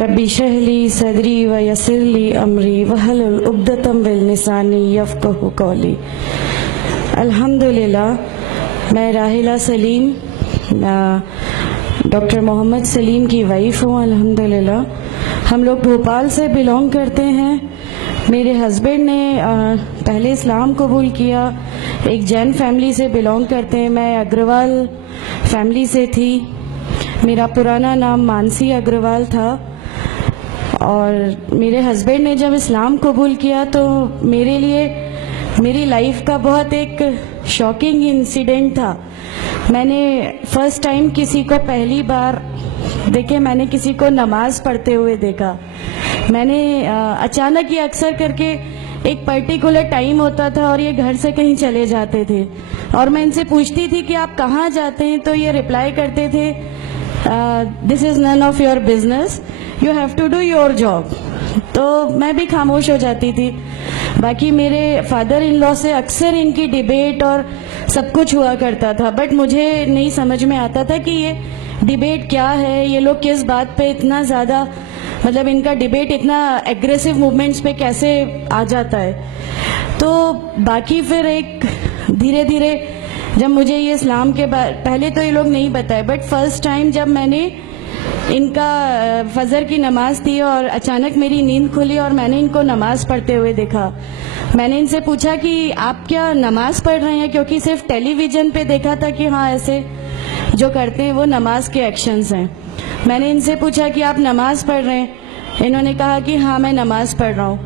ربی اشرح لی صدری ویسر لی امری واحلل عقدۃ من لسانی یفقہوا قولی۔ الحمدللہ، میں راحلہ سلیم ڈاکٹر محمد سلیم کی وائف ہوں۔ الحمدللہ ہم لوگ بھوپال سے بلونگ کرتے ہیں۔ میرے ہسبینڈ نے پہلے اسلام قبول کیا، ایک جین فیملی سے بلونگ کرتے ہیں۔ میں اگروال فیملی سے تھی۔ میرا پرانا نام مانسی اگروال تھا، اور میرے ہسبینڈ نے جب اسلام قبول کیا تو میرے لیے میری لائف کا بہت ایک شاکنگ انسیڈنٹ تھا۔ میں نے فرسٹ ٹائم کسی کو پہلی بار دیکھے، میں نے کسی کو نماز پڑھتے ہوئے دیکھا۔ میں نے اچانک یہ اکثر کر کے ایک پرٹیکولر ٹائم ہوتا تھا اور یہ گھر سے کہیں چلے جاتے تھے، اور میں ان سے پوچھتی تھی کہ آپ کہاں جاتے ہیں، تو یہ رپلائی کرتے تھے this is none of your business, you have to do your job. تو میں بھی خاموش ہو جاتی تھی۔ باقی میرے فادر ان لا سے اکثر ان کی ڈیبیٹ اور سب کچھ ہوا کرتا تھا، بٹ مجھے نہیں سمجھ میں آتا تھا کہ یہ ڈیبیٹ کیا ہے، یہ لوگ کس بات پہ اتنا زیادہ، مطلب ان کا ڈیبیٹ اتنا ایگریسو موومنٹس پہ کیسے آ جاتا ہے۔ تو باقی پھر ایک دھیرے دھیرے جب مجھے یہ اسلام کے پہلے تو یہ لوگ نہیں بتائے، بٹ فرسٹ ٹائم جب میں نے ان کا فجر کی نماز تھی اور اچانک میری نیند کھلی اور میں نے ان کو نماز پڑھتے ہوئے دیکھا، میں نے ان سے پوچھا کہ آپ کیا نماز پڑھ رہے ہیں، کیونکہ صرف ٹیلی ویژن پہ دیکھا تھا کہ ہاں ایسے جو کرتے ہیں وہ نماز کے ایکشنز ہیں۔ میں نے ان سے پوچھا کہ آپ نماز پڑھ رہے ہیں، انہوں نے کہا کہ ہاں میں نماز پڑھ رہا ہوں۔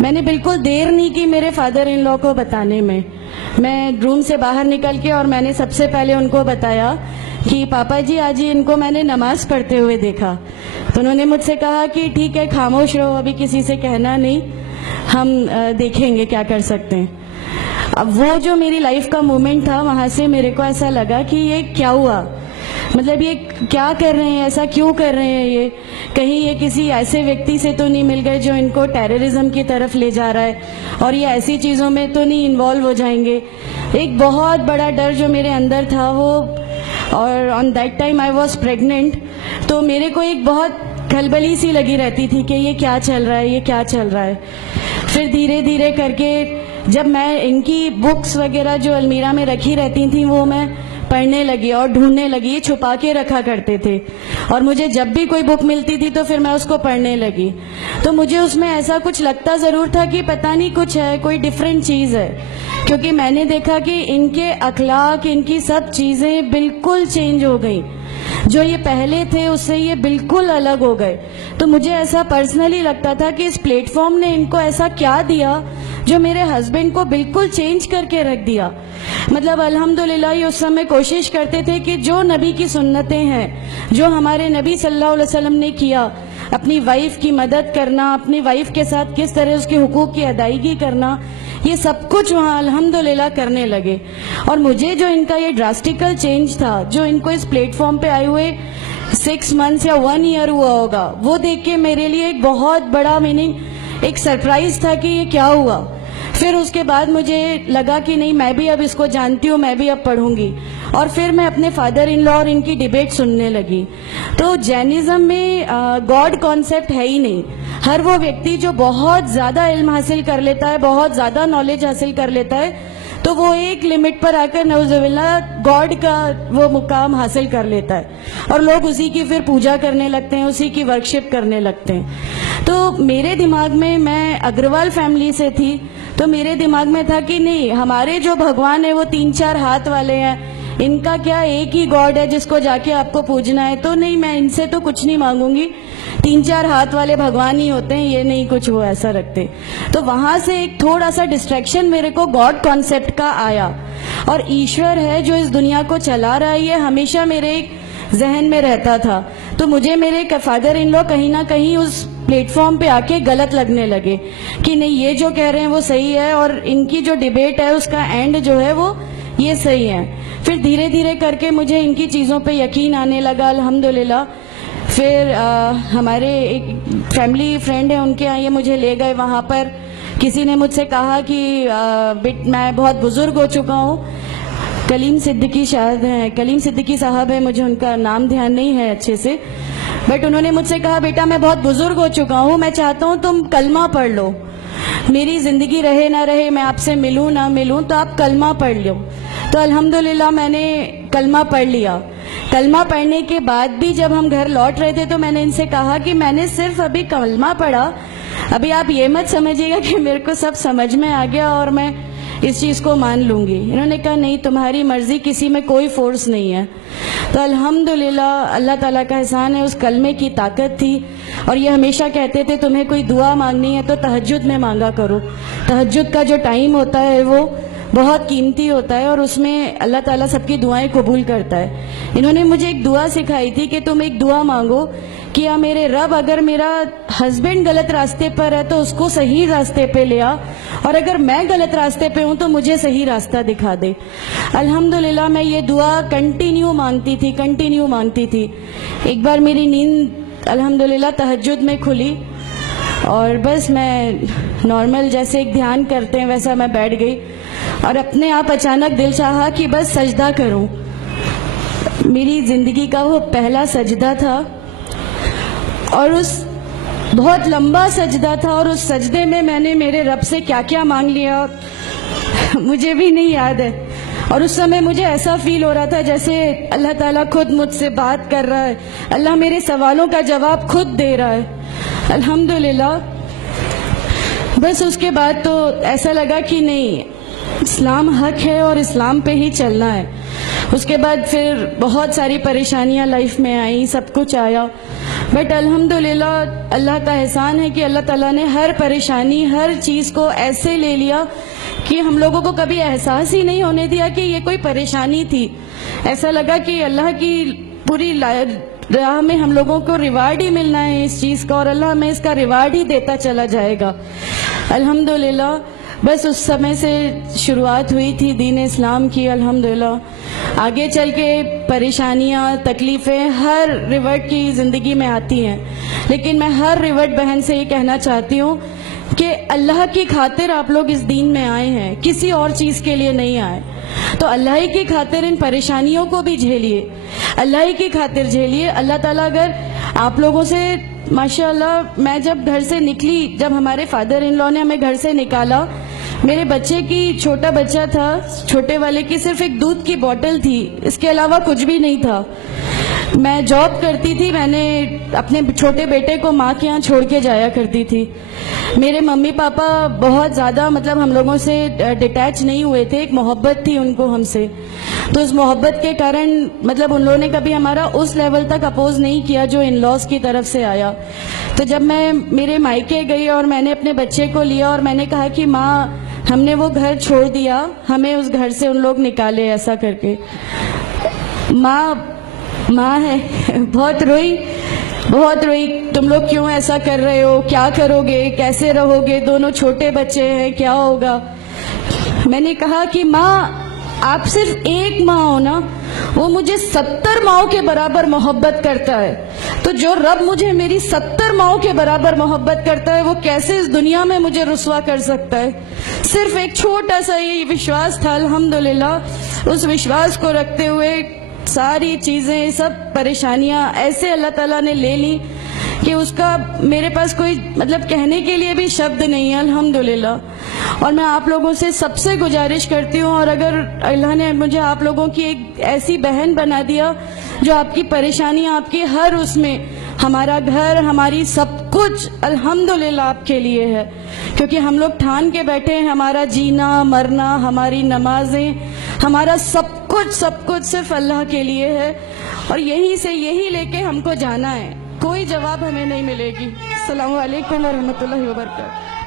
میں نے بالکل دیر نہیں کی میرے فادر ان لا کو بتانے میں۔ میں روم سے باہر نکل کے اور میں نے سب سے پہلے ان کو بتایا کہ پاپا جی آج ان کو میں نے نماز پڑھتے ہوئے دیکھا۔ تو انہوں نے مجھ سے کہا کہ ٹھیک ہے، خاموش رہو، ابھی کسی سے کہنا نہیں، ہم دیکھیں گے کیا کر سکتے ہیں۔ اب وہ جو میری لائف کا مومنٹ تھا، وہاں سے میرے کو ایسا لگا کہ یہ کیا ہوا، مطلب یہ کیا کر رہے ہیں، ایسا کیوں کر رہے ہیں، یہ کہیں یہ کسی ایسے ویکتی سے تو نہیں مل گئے جو ان کو ٹیررزم کی طرف لے جا رہا ہے، اور یہ ایسی چیزوں میں تو نہیں انوالو ہو جائیں گے۔ ایک بہت بڑا ڈر جو میرے اندر تھا وہ، اور on that time I was pregnant, تو میرے کو ایک بہت کھلبلی سی لگی رہتی تھی کہ یہ کیا چل رہا ہے، یہ کیا چل رہا ہے۔ پھر دھیرے دھیرے کر کے جب میں ان کی بکس وغیرہ جو المیرا میں رکھی رہتی تھیں وہ میں پڑھنے لگی اور ڈھونڈنے لگی، یہ چھپا کے رکھا کرتے تھے، اور مجھے جب بھی کوئی بک ملتی تھی تو پھر میں اس کو پڑھنے لگی۔ تو مجھے اس میں ایسا کچھ لگتا ضرور تھا کہ پتہ نہیں کچھ ہے، کوئی ڈیفرنٹ چیز ہے، کیونکہ میں نے دیکھا کہ ان کے اخلاق، ان کی سب چیزیں بالکل چینج ہو گئیں، جو یہ پہلے تھے اس سے یہ بالکل الگ ہو گئے۔ تو مجھے ایسا پرسنلی لگتا تھا کہ اس پلیٹ فارم نے ان کو ایسا کیا دیا جو میرے ہسبینڈ کو بالکل چینج کر کے رکھ دیا۔ مطلب الحمدللہ یہ اس سمے کوشش کرتے تھے کہ جو نبی کی سنتیں ہیں، جو ہمارے نبی صلی اللہ علیہ وسلم نے کیا، اپنی وائف کی مدد کرنا، اپنی وائف کے ساتھ کس طرح اس کے حقوق کی ادائیگی کرنا، یہ سب کچھ وہاں الحمدللہ کرنے لگے۔ اور مجھے جو ان کا یہ ڈراسٹیکل چینج تھا، جو ان کو اس پلیٹ فارم پہ آئے ہوئے 6 months یا 1 year ہوا ہوگا، وہ دیکھ کے میرے لیے ایک بہت بڑا ایک سرپرائز تھا کہ یہ کیا ہوا۔ پھر اس کے بعد مجھے لگا کہ نہیں، میں بھی اب اس کو جانتی ہوں، میں بھی اب پڑھوں گی، اور پھر میں اپنے فادر ان لا اور ان کی ڈیبیٹ سننے لگی۔ تو جینزم میں گاڈ کانسیپٹ ہے ہی نہیں۔ ہر وہ ویکتی جو بہت زیادہ علم حاصل کر لیتا ہے، بہت زیادہ نالج حاصل کر لیتا ہے، تو وہ ایک لمٹ پر آ کر نعوذ باللہ گاڈ کا وہ مقام حاصل کر لیتا ہے، اور لوگ اسی کی پھر پوجا کرنے لگتے ہیں، اسی کی ورشپ کرنے لگتے ہیں۔ تو میرے دماغ میں اگروال فیملی سے تھی، تو میرے دماغ میں تھا کہ نہیں، ہمارے جو بھگوان ہیں وہ 3-4 ہاتھ والے ہیں، ان کا کیا ایک ہی گاڈ ہے جس کو جا کے آپ کو پوجنا ہے، تو نہیں، میں ان سے تو کچھ نہیں مانگوں گی، 3-4 ہاتھ والے بھگوان ہی ہوتے ہیں، یہ نہیں کچھ وہ ایسا رکھتے۔ تو وہاں سے ایک تھوڑا سا ڈسٹریکشن میرے کو گاڈ کانسیپٹ کا آیا، اور ایشور ہے جو اس دنیا کو چلا رہا ہے، یہ ہمیشہ میرے ذہن میں رہتا تھا۔ تو مجھے میرے فادر ان لا کہیں نہ کہیں اس پلیٹ فارم پہ آ کے غلط لگنے لگے کہ نہیں، یہ جو کہہ رہے ہیں وہ صحیح ہے، اور ان کی جو ڈیبیٹ ہے اس کا اینڈ جو ہے وہ یہ صحیح ہے۔ پھر دھیرے دھیرے کر کے مجھے ان کی چیزوں پہ یقین آنے لگا الحمدللہ۔ پھر ہمارے ایک فیملی فرینڈ ہیں، ان کے یہاں یہ مجھے لے گئے۔ وہاں پر کسی نے مجھ سے کہا کہ میں بہت بزرگ ہو چکا ہوں، کلیم صدیقی صاحب ہیں، مجھے ان کا نام دھیان نہیں ہے اچھے سے، بٹ انہوں نے مجھ سے کہا بیٹا میں بہت بزرگ ہو چکا ہوں, میں چاہتا ہوں تم کلمہ پڑھ لو, میری زندگی رہے نہ رہے, میں آپ سے ملوں نہ ملوں, تو آپ کلمہ پڑھ لو. تو الحمدللہ میں نے کلمہ پڑھ لیا. کلمہ پڑھنے کے بعد بھی جب ہم گھر لوٹ رہے تھے تو میں نے ان سے کہا کہ میں نے صرف ابھی کلمہ پڑھا, ابھی آپ یہ مت سمجھیے گا کہ میرے کو سب سمجھ میں آ گیا اور میں اس چیز کو مان لوں گی. انہوں نے کہا نہیں, تمہاری مرضی, کسی میں کوئی فورس نہیں ہے. تو الحمدللہ اللہ تعالیٰ کا احسان ہے, اس کلمے کی طاقت تھی. اور یہ ہمیشہ کہتے تھے تمہیں کوئی دعا مانگنی ہے تو تہجد میں مانگا کرو. تہجد کا جو ٹائم ہوتا ہے وہ بہت قیمتی ہوتا ہے اور اس میں اللہ تعالیٰ سب کی دعائیں قبول کرتا ہے. انہوں نے مجھے ایک دعا سکھائی تھی کہ تم ایک دعا مانگو کہ یا میرے رب اگر میرا ہسبینڈ غلط راستے پر ہے تو اس کو صحیح راستے پہ لے آ, اور اگر میں غلط راستے پہ ہوں تو مجھے صحیح راستہ دکھا دے. الحمدللہ میں یہ دعا کنٹینیو مانگتی تھی. ایک بار میری نیند الحمدللہ تہجد میں کھلی اور بس میں نارمل جیسے ایک دھیان کرتے ہیں ویسا میں بیٹھ گئی اور اپنے آپ اچانک دل چاہا کہ بس سجدہ کروں. میری زندگی کا وہ پہلا سجدہ تھا اور اس بہت لمبا سجدہ تھا, اور اس سجدے میں نے میرے رب سے کیا کیا مانگ لیا مجھے بھی نہیں یاد ہے. اور اس سمے مجھے ایسا فیل ہو رہا تھا جیسے اللہ تعالیٰ خود مجھ سے بات کر رہا ہے, اللہ میرے سوالوں کا جواب خود دے رہا ہے. الحمدللہ بس اس کے بعد تو ایسا لگا کہ نہیں, اسلام حق ہے اور اسلام پہ ہی چلنا ہے. اس کے بعد پھر بہت ساری پریشانیاں لائف میں آئیں, سب کچھ آیا, بٹ الحمدللہ اللہ کا احسان ہے کہ اللہ تعالیٰ نے ہر پریشانی, ہر چیز کو ایسے لے لیا کہ ہم لوگوں کو کبھی احساس ہی نہیں ہونے دیا کہ یہ کوئی پریشانی تھی. ایسا لگا کہ اللہ کی پوری راہ میں ہم لوگوں کو ریوارڈ ہی ملنا ہے اس چیز کا, اور اللہ ہمیں اس کا ریوارڈ ہی دیتا چلا جائے گا. الحمدللہ بس اس سمے سے شروعات ہوئی تھی دین اسلام کی. الحمدللہ آگے چل کے پریشانیاں, تکلیفیں ہر ریورٹ کی زندگی میں آتی ہیں, لیکن میں ہر ریورٹ بہن سے یہ کہنا چاہتی ہوں کہ اللہ کی خاطر آپ لوگ اس دین میں آئے ہیں, کسی اور چیز کے لیے نہیں آئے. تو اللہ ہی کی خاطر ان پریشانیوں کو بھی جھیلیے, اللہ ہی کی خاطر جھیلیے. اللہ تعالیٰ اگر آپ لوگوں سے ماشاءاللہ, میں جب گھر سے نکلی, جب ہمارے فادر ان لا نے ہمیں گھر سے نکالا, میرے بچے کی, چھوٹا بچہ تھا, چھوٹے والے کی صرف ایک دودھ کی بوتل تھی, اس کے علاوہ کچھ بھی نہیں تھا. میں جاب کرتی تھی, میں نے اپنے چھوٹے بیٹے کو ماں کے یہاں چھوڑ کے جایا کرتی تھی. میرے ممی پاپا بہت زیادہ ہم لوگوں سے ڈیٹیچ نہیں ہوئے تھے, ایک محبت تھی ان کو ہم سے, تو اس محبت کے کارن ان لوگوں نے کبھی ہمارا اس لیول تک اپوز نہیں کیا جو ان لاز کی طرف سے آیا. تو جب میں میرے مائکے گئی اور میں نے اپنے بچے کو لیا اور میں نے کہا کہ ماں ہم نے وہ گھر چھوڑ دیا, ہمیں اس گھر سے ان لوگ نکالے, ایسا کر کے ماں ہے, بہت روئی, تم لوگ کیوں ایسا کر رہے ہو, کیا کرو گے, کیسے رہو گے, دونوں چھوٹے بچے ہیں, کیا ہوگا. میں نے کہا کہ ماں آپ صرف ایک ماں ہو نا, وہ مجھے 70 ماؤں کے برابر محبت کرتا ہے, تو جو رب مجھے میری 70 ماؤں کے برابر محبت کرتا ہے وہ کیسے اس دنیا میں مجھے رسوا کر سکتا ہے. صرف ایک چھوٹا سا یہ وشواس تھا. الحمدللہ اس وشواس کو رکھتے ہوئے ساری چیزیں, سب پریشانیاں ایسے اللہ تعالیٰ نے لے لی کہ اس کا میرے پاس کوئی کہنے کے لیے بھی شبد نہیں ہے. الحمدللہ. اور میں آپ لوگوں سے سب سے گزارش کرتی ہوں, اور اگر اللہ نے مجھے آپ لوگوں کی ایک ایسی بہن بنا دیا جو آپ کی پریشانیاں, آپ کی ہر اس میں, ہمارا گھر, ہماری سب کچھ الحمدللہ آپ کے لیے ہے, کیونکہ ہم لوگ ٹھان کے بیٹھے ہیں ہمارا جینا مرنا, ہماری نمازیں, ہمارا سب کچھ صرف اللہ کے لیے ہے, اور یہی لے کے ہم کو جانا ہے. کوئی جواب ہمیں نہیں ملے گی. السلام علیکم ورحمۃ اللہ وبرکاتہ.